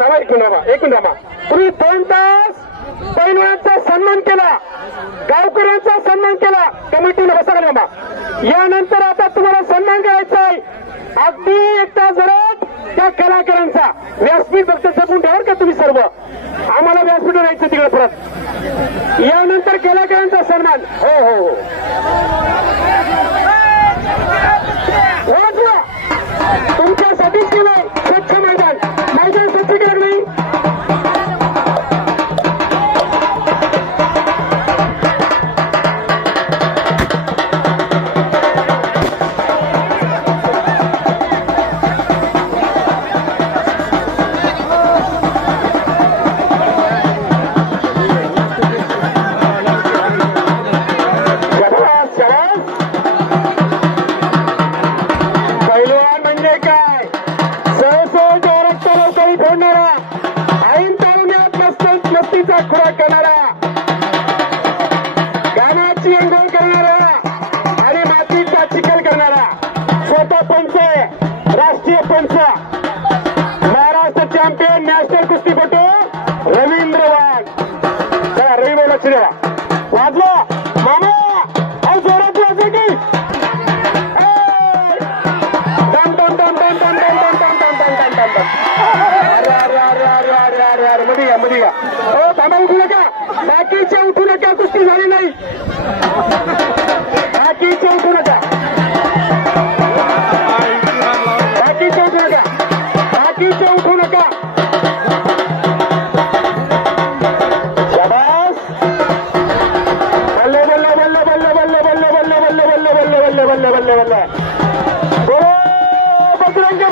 एक मिनिट तुम्ही 2 तास पैलवानांचा सन्मान केला, गावकऱ्यांचा सन्मान केला, कमिटीला बसा बाबा. यानंतर आता तुम्हाला सन्मान करायचा आहे अगदी 1 तास जरट त्या कलाकारांचा. व्यासपीठ फक्त जपून ठेवाल का तुम्ही सर्व? आम्हाला व्यासपीठ राहायचं तिकडे परत. यानंतर कलाकारांचा सन्मान. हो हो हो वाचवा तुमच्यासाठीच केलं. स्वच्छ मैदान स्वच्छ केलं नाही. खुराक करणारा, गाण्याची अंघोळ करणारा आणि मातीचा चिखल करणारा स्वतः पंच, राष्ट्रीय पंच, महाराष्ट्र चॅम्पियन, नॅशनल कुस्तीपटू रवींद्र वाघ. चला रवी भाऊ लक्ष द्या. वाजवा मामा, अहो जोरात वाजवा की. टन टन टन टन टन टन टन टन टन टन टन टन. मध्ये या. हो थांबा, उठू नका. बाकीचे उठू नका, कुस्ती झाली नाही. बाकीचे उठू नका, बाकीचे उठू नका, बाकीचे उठू नका. शाबास. बल्ले बल्ले बल्ले बल्ले बल्ले बल्ले बल्ले बल्ले बल्ले बल्ले बल्ले बल्ले बल्ले बल्ले. बजरंग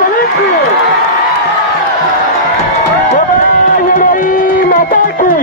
बली माता की.